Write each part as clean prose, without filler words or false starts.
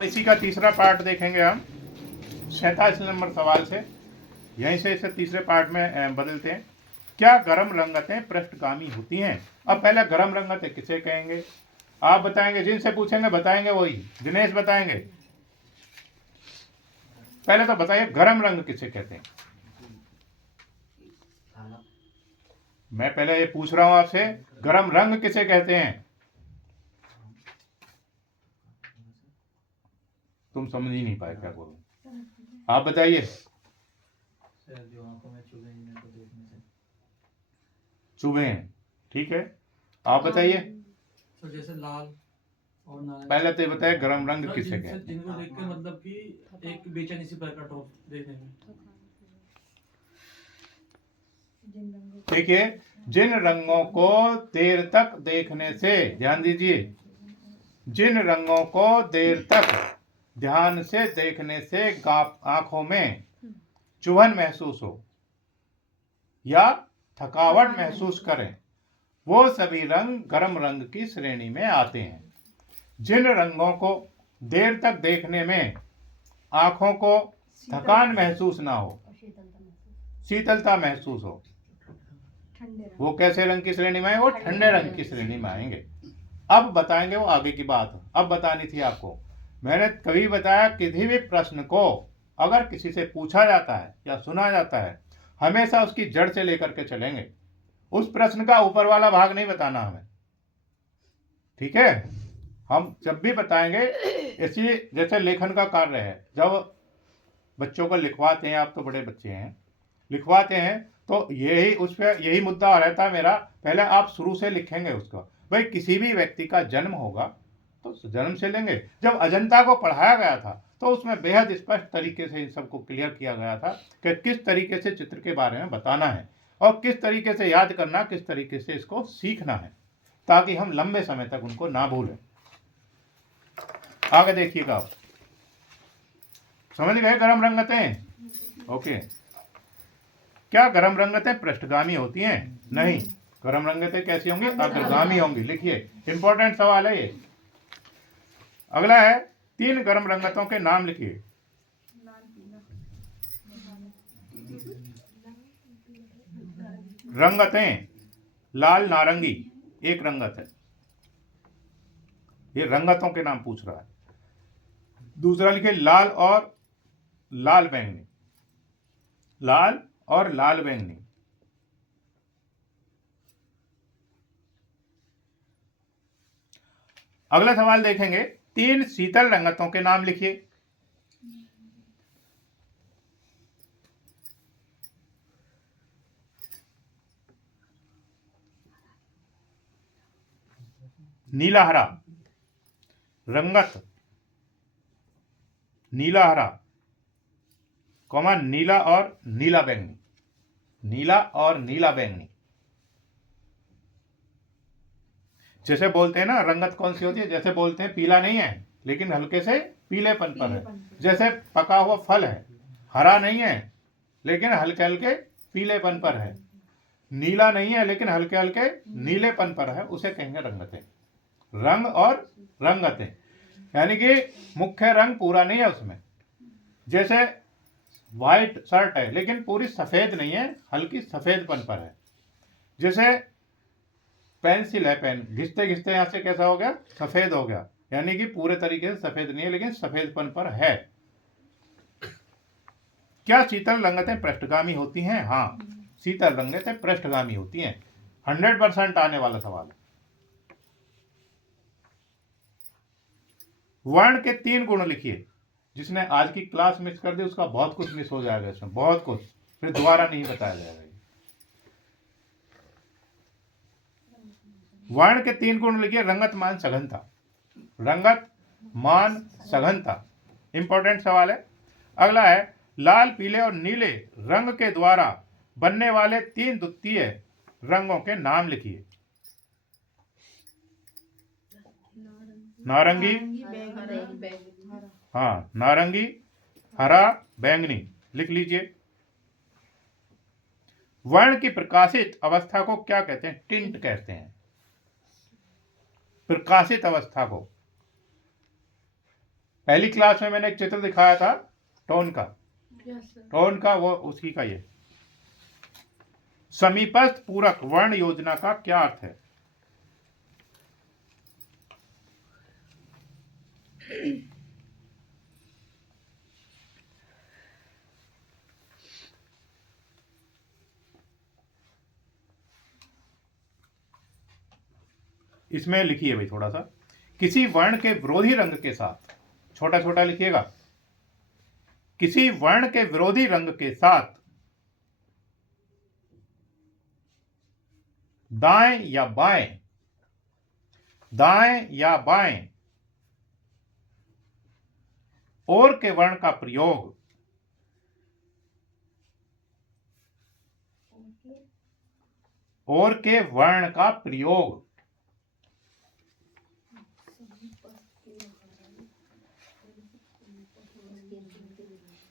इसी का तीसरा पार्ट देखेंगे हम 47 नंबर सवाल से। यहीं से इसे तीसरे पार्ट में बदलते हैं। क्या गर्म रंगतें पृष्ठगामी होती हैं? अब पहले गर्म रंगतें किसे कहेंगे आप बताएंगे, जिनसे पूछेंगे बताएंगे वही। दिनेश बताएंगे, पहले तो बताइए गर्म रंग किसे कहते हैं। मैं पहले ये पूछ रहा हूं आपसे, गर्म रंग किसे कहते हैं? तुम समझ ही नहीं पाए क्या बोलूं, आप बताइए। चुभे हैं, ठीक है, आप बताइए। तो जैसे लाल और नारंगी, पहले तो ये बताइए गर्म रंग किसे कहते हैं? जिनको देख के मतलब कि एक बेचैनी सी प्रकट हो देखने में। देखिए, जिन रंगों को देर तक देखने से, ध्यान दीजिए, जिन रंगों को देर तक ध्यान से देखने से आंखों में चुभन महसूस हो या थकावट महसूस करें, वो सभी रंग गर्म रंग की श्रेणी में आते हैं। जिन रंगों को देर तक देखने में आंखों को थकान महसूस ना हो, शीतलता महसूस हो, वो कैसे रंग की श्रेणी में आए? वो ठंडे रंग की श्रेणी में आएंगे। अब बताएंगे वो आगे की बात, अब बतानी थी आपको। मैंने कभी बताया, किसी भी प्रश्न को अगर किसी से पूछा जाता है या सुना जाता है, हमेशा उसकी जड़ से लेकर के चलेंगे। उस प्रश्न का ऊपर वाला भाग नहीं बताना हमें, ठीक है? हम जब भी बताएंगे, इसी जैसे लेखन का कार्य है, जब बच्चों को लिखवाते हैं, आप तो बड़े बच्चे हैं, लिखवाते हैं तो यही उस पर यही मुद्दा रहता है मेरा। पहले आप शुरू से लिखेंगे उसका। भाई किसी भी व्यक्ति का जन्म होगा तो जन्म से लेंगे। जब अजंता को पढ़ाया गया था तो उसमें बेहद स्पष्ट तरीके से इन सबको क्लियर किया गया था कि किस तरीके से चित्र के बारे में बताना है और किस तरीके से याद करना, किस तरीके से इसको सीखना है, ताकि हम लंबे समय तक उनको ना भूलें। आगे देखिएगा आप, समझ गए गर्म रंगतें? ओके। क्या गर्म रंगतें पृष्ठगामी होती हैं? नहीं। गर्म रंगतें कैसी होंगी? अग्रगामी होंगी। लिखिए, इंपॉर्टेंट सवाल है ये। अगला है, 3 गर्म रंगतों के नाम लिखिए। रंगतें, लाल नारंगी एक रंगत है, ये रंगतों के नाम पूछ रहा है। दूसरा लिखिए, लाल और लाल बैंगनी, लाल और लाल बैंगनी। अगला सवाल देखेंगे, 3 शीतल रंगतों के नाम लिखिए। नीला हरा रंगत, नीला हरा, कॉमा नीला और नीला बैंगनी, नीला और नीला बैंगनी। जैसे बोलते हैं ना, रंगत कौन सी होती है? जैसे बोलते हैं पीला नहीं है लेकिन हल्के से पीलेपन पर है। जैसे पका हुआ फल है, हरा नहीं है लेकिन हल्के हल्के पीलेपन पर है। नीला नहीं है लेकिन हल्के हल्के नीलेपन पर है, उसे कहेंगे रंगतें। रंग और रंगतें, यानी कि मुख्य रंग पूरा नहीं है उसमें। जैसे व्हाइट शर्ट है लेकिन पूरी सफेद नहीं है, हल्की सफेदपन पर है। जैसे पेंसिल है, पेन घिसते घिसते यहां से कैसा हो गया? सफेद हो गया, यानी कि पूरे तरीके से सफेद नहीं है लेकिन सफेदपन पर है। क्या शीतल रंगतें पृष्ठगामी होती हैं? हाँ, शीतल रंगतें पृष्ठगामी होती हैं। 100% आने वाला सवाल है। वर्ण के 3 गुण लिखिए। जिसने आज की क्लास मिस कर दी उसका बहुत कुछ मिस हो जाएगा इसमें, बहुत कुछ, फिर दोबारा नहीं बताया जाएगा। वर्ण के 3 गुण लिखिए। रंगत, मान, सघनता। रंगत, मान, सघनता, इंपॉर्टेंट सवाल है। अगला है, लाल, पीले और नीले रंग के द्वारा बनने वाले 3 द्वितीय रंगों के नाम लिखिए। नारंगी, हाँ, नारंगी, हरा, बैंगनी, लिख लीजिए। वर्ण की प्रकाशित अवस्था को क्या कहते हैं? टिंट कहते हैं, प्रकाशित अवस्था को। पहली क्लास में मैंने एक चित्र दिखाया था टोन का, यस सर। टोन का, वो उसी का ये। समीपस्थ पूरक वर्ण योजना का क्या अर्थ है? इसमें लिखिए भाई थोड़ा सा, किसी वर्ण के विरोधी रंग के साथ, छोटा छोटा लिखिएगा, किसी वर्ण के विरोधी रंग के साथ दाएं या बाएं, दाएं या बाएं और के वर्ण का प्रयोग और के वर्ण का प्रयोग।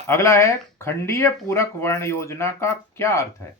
अगला है खंडीय पूरक वर्ण योजना का क्या अर्थ है?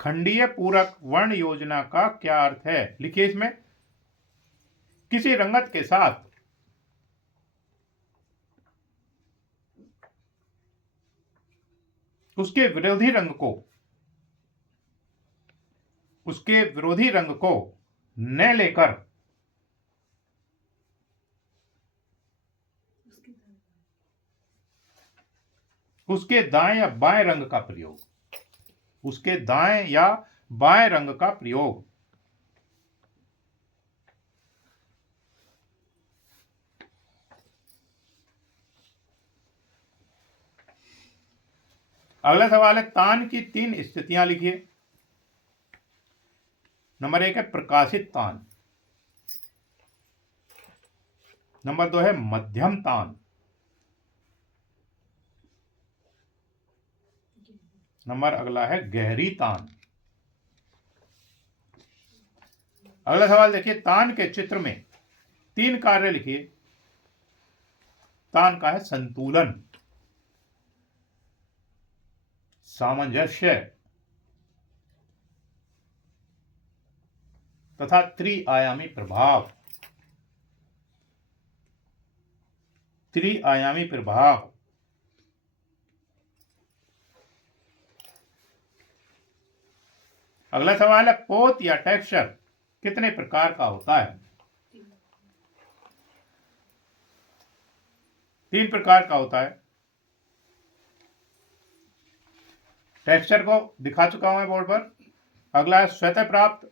खंडीय पूरक वर्ण योजना का क्या अर्थ है? लिखिए इसमें, किसी रंगत के साथ उसके विरोधी रंग को न लेकर उसके दाएं या बाएं रंग का प्रयोग, उसके दाएं या बाएं रंग का प्रयोग। अगला सवाल है तान की 3 स्थितियां लिखिए। नंबर 1 है प्रकाशित तान, नंबर 2 है मध्यम तान, नंबर अगला है गहरी तान। अगला सवाल देखिए, तान के चित्र में 3 कार्य लिखिए। तान का है संतुलन, सामंजस्य तथा त्रिआयामी प्रभाव। त्रिआयामी प्रभाव। अगला सवाल है पोत या टेक्सचर कितने प्रकार का होता है? 3 प्रकार का होता है। टेक्सचर को दिखा चुका हूं मैं बोर्ड पर। अगला है स्वतः प्राप्त,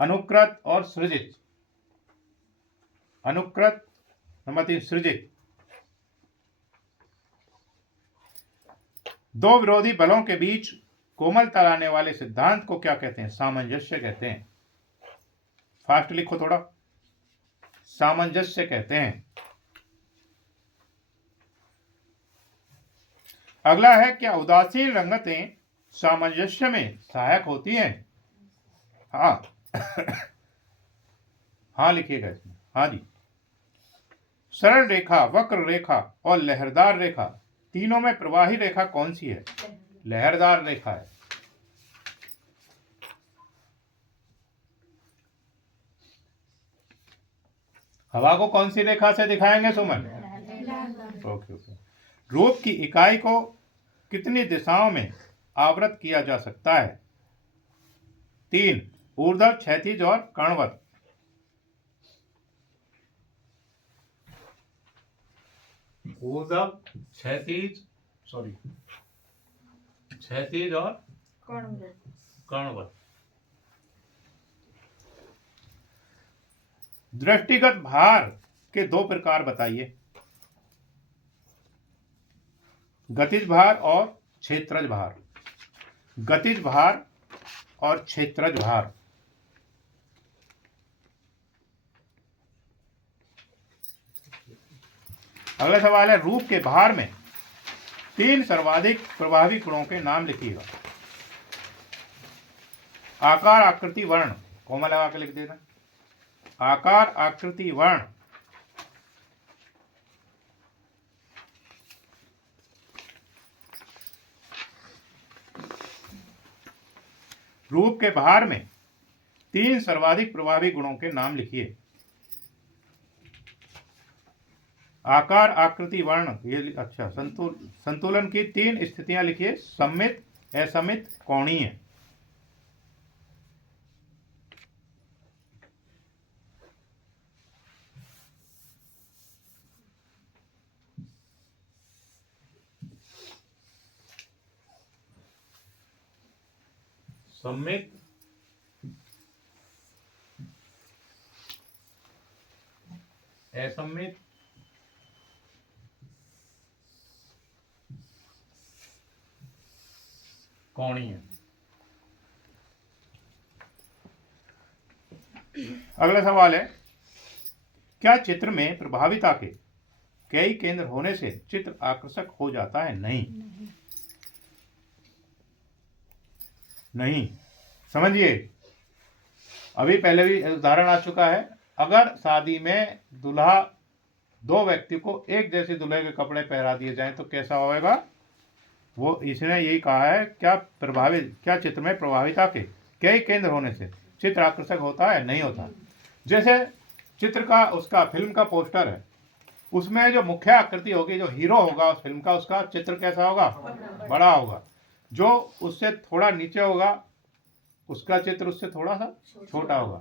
अनुकृत और सृजित। अनुकृत, नंबर 3 सृजित। दो विरोधी बलों के बीच कोमलता लाने वाले सिद्धांत को क्या कहते हैं? सामंजस्य कहते हैं। फास्ट लिखो थोड़ा, सामंजस्य कहते हैं। अगला है क्या उदासीन रंगतें सामंजस्य में सहायक होती हैं? हाँ हाँ लिखिएगा इसमें, हाँ जी। सरल रेखा, वक्र रेखा और लहरदार रेखा, तीनों में प्रवाही रेखा कौन सी है? लहरदार रेखा है। हवा को कौन सी रेखा से दिखाएंगे सुमन? Okay okay. रूप की इकाई को कितनी दिशाओं में आवृत किया जा सकता है? 3, ऊर्ध्व, क्षैतिज और कणवत। ऊर्ध्व, क्षैतिज, क्षैतिज और कणवत। दृष्टिगत भार के 2 प्रकार बताइए। गतिज भार और क्षेत्रज भार। गतिज भार और क्षेत्रज भार। अगला सवाल है रूप के भार में 3 सर्वाधिक प्रभावी गुणों के नाम लिखिएगा। आकार, आकृति, वर्ण, कोमा लगा के लिख देना। आकार, आकृति, वर्ण। रूप के भार में 3 सर्वाधिक प्रभावी गुणों के नाम लिखिए। आकार, आकृति, वर्ण, ये अच्छा। संतुलन की 3 स्थितियां लिखिए। सममित, असमित, कोणीय। सममित, असमित, कोणीय। अगला सवाल है, क्या चित्र में प्रभाविता के कई केंद्र होने से चित्र आकर्षक हो जाता है? नहीं, नहीं। समझिए, अभी पहले भी उदाहरण आ चुका है। अगर शादी में दूल्हा 2 व्यक्ति को एक जैसे दूल्हे के कपड़े पहरा दिए जाएं तो कैसा होगा? वो इसने यही कहा है, क्या चित्र में प्रभाविता के कई केंद्र होने से चित्र आकर्षक होता है? नहीं होता। जैसे चित्र का, उसका फिल्म का पोस्टर है, उसमें जो मुख्य आकृति होगी, जो हीरो होगा उस फिल्म का, उसका चित्र कैसा होगा? बड़ा होगा। जो उससे थोड़ा नीचे होगा उसका चित्र उससे थोड़ा सा छोटा होगा।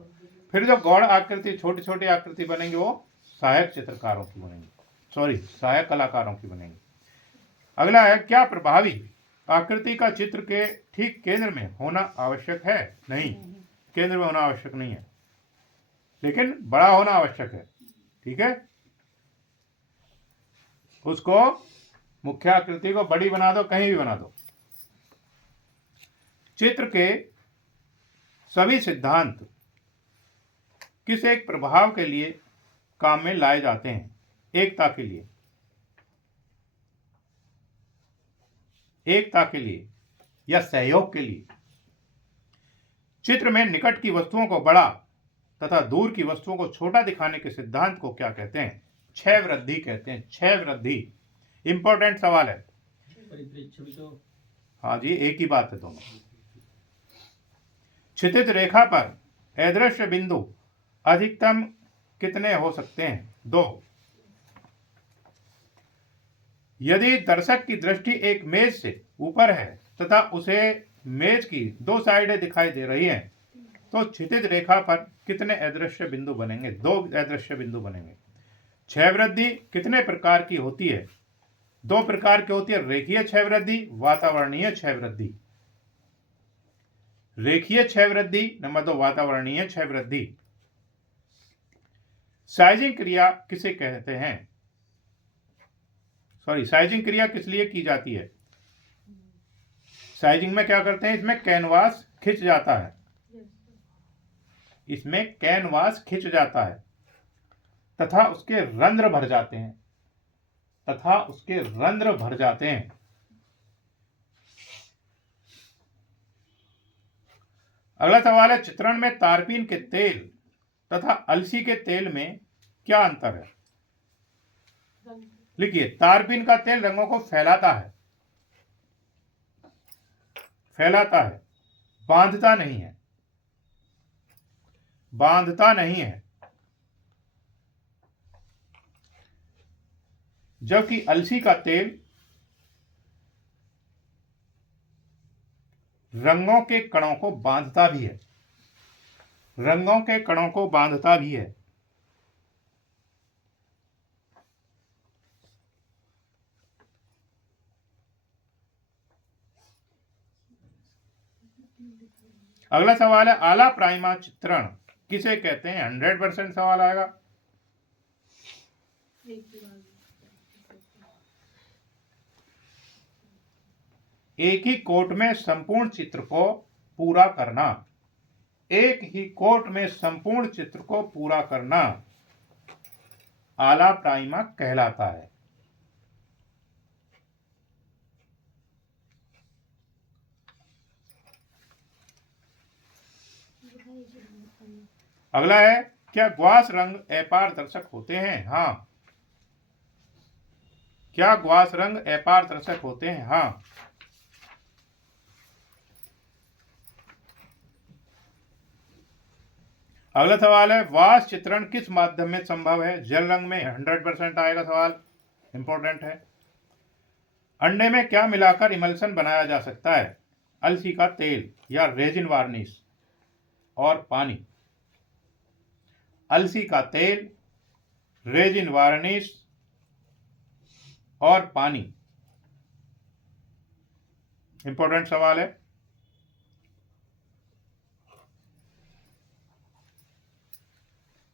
फिर जो गौड़ आकृति, छोटी छोटी आकृति बनेंगी वो सहायक चित्रकारों की बनेंगी, सहायक कलाकारों की बनेंगी। अगला है, क्या प्रभावी आकृति का चित्र के ठीक केंद्र में होना आवश्यक है? नहीं, केंद्र में होना आवश्यक नहीं है, लेकिन बड़ा होना आवश्यक है। ठीक है, उसको मुख्य आकृति को बड़ी बना दो, कहीं भी बना दो। चित्र के सभी सिद्धांत किस एक प्रभाव के लिए काम में लाए जाते हैं? एकता के लिए, एकता के लिए या सहयोग के लिए। चित्र में निकट की वस्तुओं को बड़ा तथा दूर की वस्तुओं को छोटा दिखाने के सिद्धांत को क्या कहते हैं? क्षय वृद्धि कहते हैं। क्षय वृद्धि इंपॉर्टेंट सवाल है। हाँ जी, एक ही बात है दोनों। क्षितिज रेखा पर अदृश्य बिंदु अधिकतम कितने हो सकते हैं? 2। यदि दर्शक की दृष्टि एक मेज से ऊपर है तथा उसे मेज की 2 साइडें दिखाई दे रही हैं, तो क्षितिज रेखा पर कितने अदृश्य बिंदु बनेंगे? 2 अदृश्य बिंदु बनेंगे। क्षय वृद्धि कितने प्रकार की होती है? 2 प्रकार की होती है, रेखीय क्षय वृद्धि, वातावरणीय क्षय वृद्धि। रेखीय क्षय वृद्धि, नंबर 2 वातावरणीय क्षय वृद्धि। साइजिंग क्रिया किसे कहते हैं? साइजिंग क्रिया किस लिए की जाती है? साइजिंग में क्या करते हैं? इसमें कैनवास खिंच जाता है, इसमें कैनवास खिंच जाता है तथा उसके रंध्र भर जाते हैं, अगला सवाल है, चित्रण में तारपीन के तेल तथा अलसी के तेल में क्या अंतर है? लिखिए, तारपीन का तेल रंगों को फैलाता है, बांधता नहीं है, जबकि अलसी का तेल रंगों के कणों को बांधता भी है। अगला सवाल है, आला प्राइमा चित्रण किसे कहते हैं? 100% सवाल आएगा। एक ही कोट में संपूर्ण चित्र को पूरा करना आला प्राइमा कहलाता है। अगला है, क्या ग्वास रंग अपारदर्शक होते हैं? हाँ। क्या ग्वास रंग अपारदर्शक होते हैं? हाँ। अगला सवाल है, वाष्प चित्रण किस माध्यम में संभव है? जल रंग में 100% आएगा सवाल, इंपॉर्टेंट है। अंडे में क्या मिलाकर इमल्सन बनाया जा सकता है? अलसी का तेल या रेजिन वार्निश और पानी। अलसी का तेल, रेजिन वार्निश और पानी। इंपॉर्टेंट सवाल है।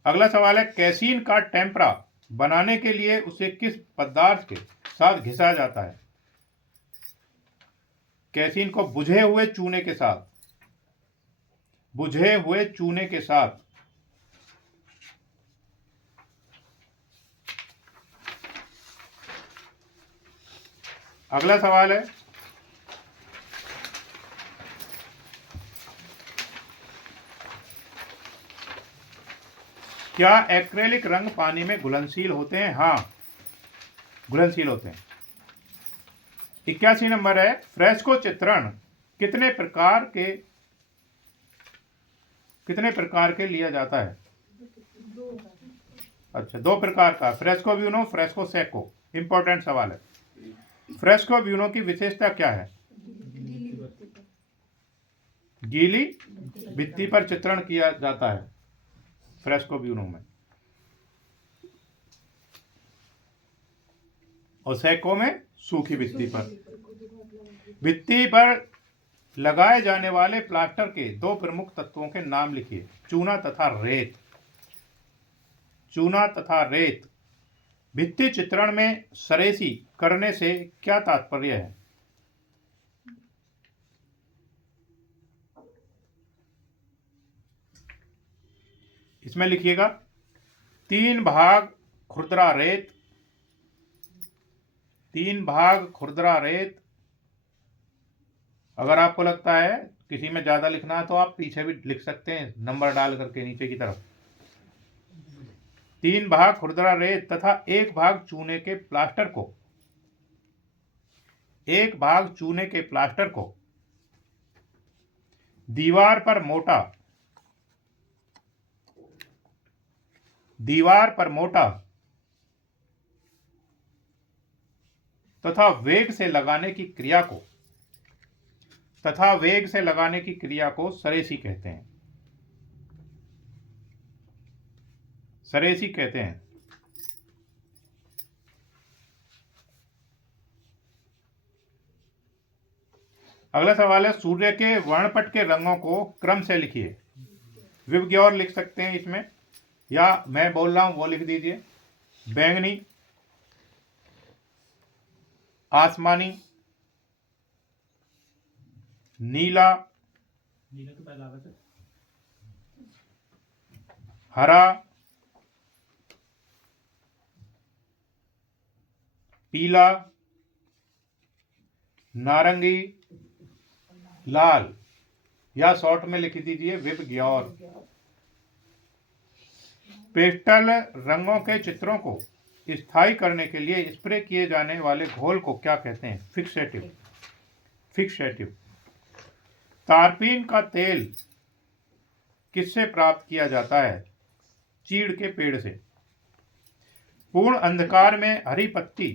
अगला सवाल है, कैसीन का टेम्परा बनाने के लिए उसे किस पदार्थ के साथ घिसा जाता है? कैसीन को बुझे हुए चूने के साथ, बुझे हुए चूने के साथ। अगला सवाल है, क्या एक्रेलिक रंग पानी में घुलनशील होते हैं? हाँ, घुलनशील होते हैं। 81 नंबर है, फ्रेस्को चित्रण कितने प्रकार के लिया जाता है? अच्छा, 2 प्रकार का, fresco buono, fresco Seiko. Important सवाल है। फ्रेस्को ब्यूनो की विशेषता क्या है? गीली भित्ति पर चित्रण किया जाता है फ्रेस्को ब्यूनो में, और सेको में सूखी भित्ति पर। भित्ति पर लगाए जाने वाले प्लास्टर के 2 प्रमुख तत्वों के नाम लिखिए। चूना तथा रेत। चूना तथा रेत। भित्ति चित्रण में सरेसी करने से क्या तात्पर्य है? इसमें लिखिएगा 3 भाग खुरदरा रेत, 3 भाग खुरदरा रेत। अगर आपको लगता है किसी में ज्यादा लिखना है तो आप पीछे भी लिख सकते हैं, नंबर डाल करके नीचे की तरफ। 3 भाग खुरदरा रेत तथा 1 भाग चूने के प्लास्टर को, 1 भाग चूने के प्लास्टर को दीवार पर मोटा तथा वेग से लगाने की क्रिया को सरेसी कहते हैं। सरेसी कहते हैं। अगला सवाल है, सूर्य के वर्णपट के रंगों को क्रम से लिखिए। विबग्योर लिख सकते हैं इसमें, या मैं बोल रहा हूं वो लिख दीजिए। बैंगनी, आसमानी, नीला, नीला तो पहला आगा सर। हरा, पीला, नारंगी, लाल, या शॉर्ट में लिख दीजिए विबग्योर। पेस्टल रंगों के चित्रों को स्थायी करने के लिए स्प्रे किए जाने वाले घोल को क्या कहते हैं? फिक्सेटिव। तारपीन का तेल किससे प्राप्त किया जाता है? चीड़ के पेड़ से। पूर्ण अंधकार में हरी पत्ती